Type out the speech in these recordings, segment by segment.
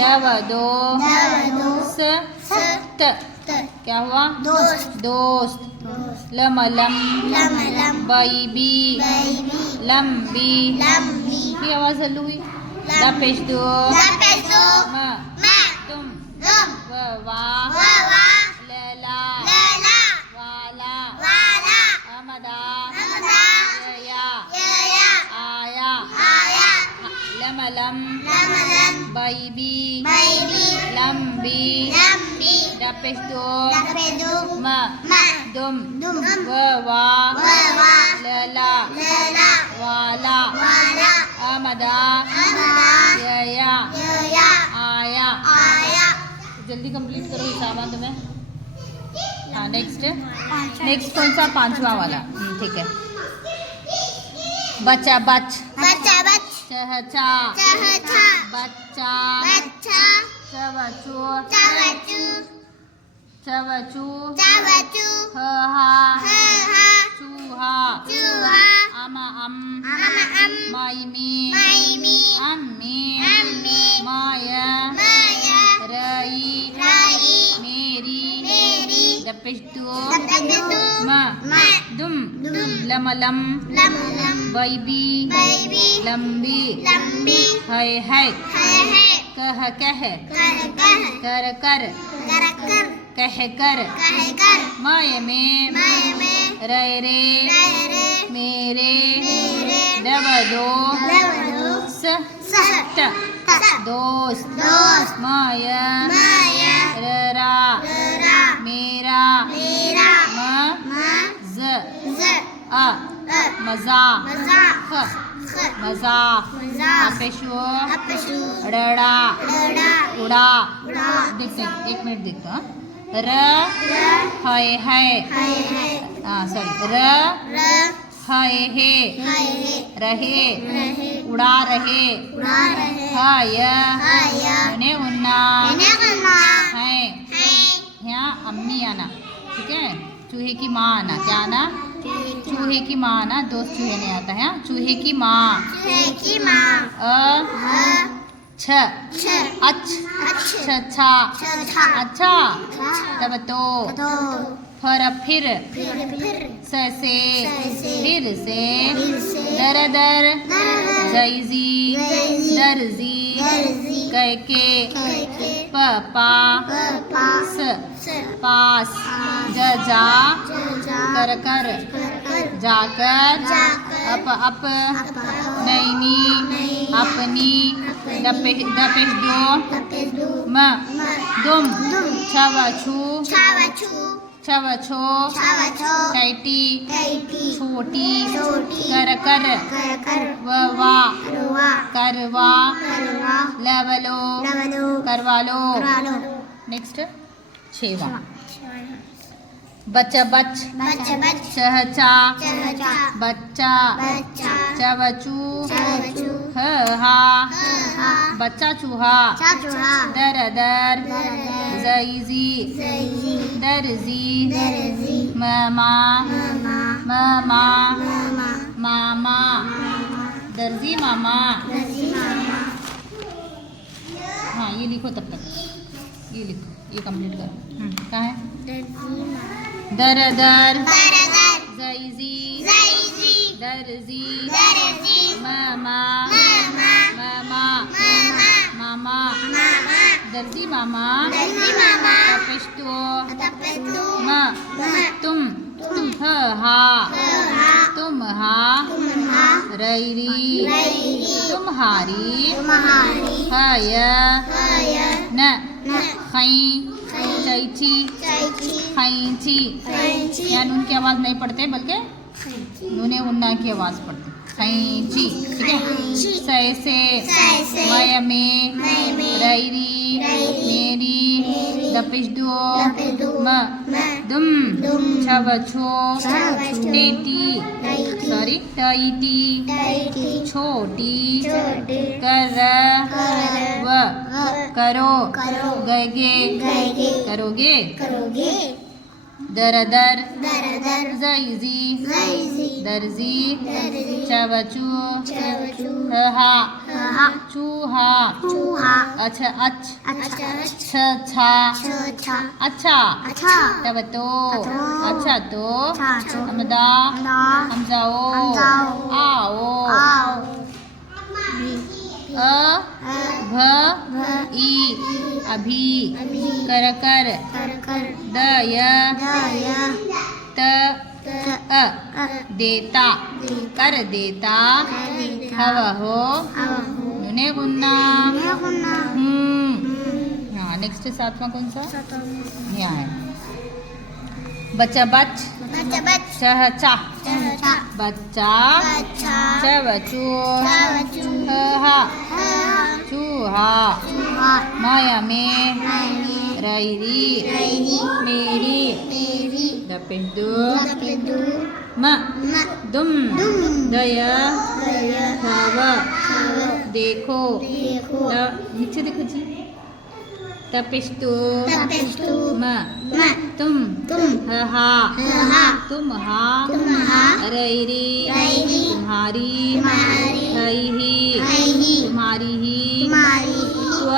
दव दो दो स त क्या हुआ दोस्त लम लम बैबी लंबी ये आवाज हल्लू हुई दपेश दो म तुम व वा लैला वाला अमदा या आया लम लम बैबी लंबी दपेश दो म दुम व वा लैला वाला अमदा या आया जल्दी कंप्लीट करो हिसाब तुम्हें हाँ नेक्स्ट कौन सा पांचवा वाला ठीक है बच्चा बच चहचा बच्चा चवचू हा चूहा अमा माइमी अम्मी माया रई मेरी दपिश्तु म दुम लमलम बैबी लंबी है कह कर कह कर माय में रे मेरे दब दो स त दोस्त माया रा मेरा म ज अ मजाक अपेशो रड़ा उड़ा देखते एक मिनट देखते हैं र है सॉरी र है रहे उड़ा रहे है उन्ना है यहाँ अम्मी आना ठीक है चूहे की माँ आना क्या आना चूहे की माँ आना दोस्त चूहे नहीं आता है चूहे की माँ अच्छा तब तो फिर से फिर से दर जैजी दर्जी कैके पास जा कर जाकर अप नैनी अपनी दपेश दो म दुम छवछो कैटी छोटी कर वा करवा करवा लो नेक्स्ट छेवा बच्चा चहचा बच्चा चवचू हा बच्चा चूहा दर जैजी दर्जी मामा दर्जी मामा हाँ ये लिखो तब तक ये लिखो ये कंप्लीट करो कहाँ है दर जैजी दर्जी मामा दर्जी मामा तपिश्तो म तुम हा तुम्हा रैरी तुम्हारी हय न खई चैची खैची या नून की आवाज़ नहीं पढ़ते बल्कि नूने उन्ना की आवाज़ पढ़ते खैची ठीक है सैसे मय में रैरी मेरी दपिश्दो म दुम छवछो टेटी सॉरी टैटी छोटी कर करो गगे करोगे दरदर दरदर ज़ईज़ी ज़ईज़ी दर्जी दर्जी चवचू चवचू हा हा चूहा चूहा अच अच अच्छा छ छा अच्छा अच्छा अच्छा तवतो तवतो अच्छा तो छाछो हमदा हमदा हमजाओ हमजाओ आओ आओ अ भ भ ई अभी अभी कर कर कर कर द य दया त अ देता कर देता हव हो नुने गुन्ना हाँ नेक्स्ट सातवां कौन सा यहाँ है बच्चा बच बच्चा बच चह चा चचा बच्चा बच्चा चवचू चवचू हा हा चूहा चूहा माया में मैंने रैरी रैरी मेरी मेरी दपिंदु लपेदू म म दुम दुम दया दया खव खव देखो देखो नीचे देखो जी तपिस्तु तपेस्तु म म तुम तुम हा हा तुम हा तुम्हा रैरी रैरी तुम्हारी तुम्हारी हई हई तुम्हारी ही तुम्हारी स्व व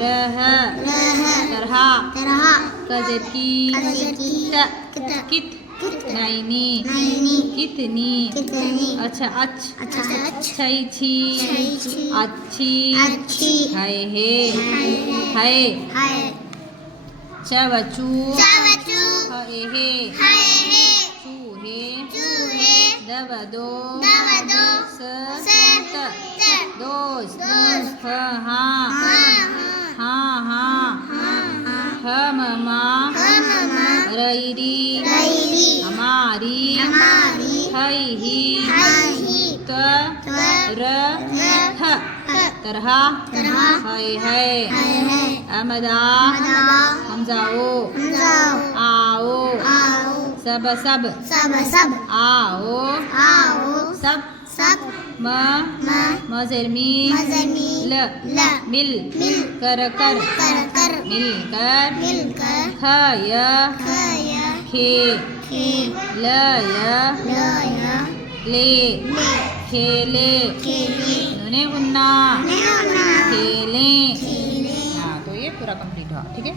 रह रह तरह तरह कजकी कजकी त कित नैनी नैनी कितनी कितनी अच्छा अच अच्छा अच्छा छई छी छी अच्छी अच्छी है हे है है है चवचू चवचू है हे है है चूहे चूहे दवदो दवदो सत दोस्त दोस्त हाँ हाँ हाँ ममा ममा रैरी रैरी हमारी हमारी हई ही हई त र ह तरह है है अमदा मदा हम जाओ जाओ आओ आओ सब सब सब सब आओ आओ सब सब म मजरमी मजरमी ल ल मिल मिल कर कर कर कर मिलकर मिलकर खय खय खे खे लय लय ले ले खेले खेले नुने गुन्ना नेना खेले खेले हाँ तो ये पूरा कंप्लीट हुआ ठीक है।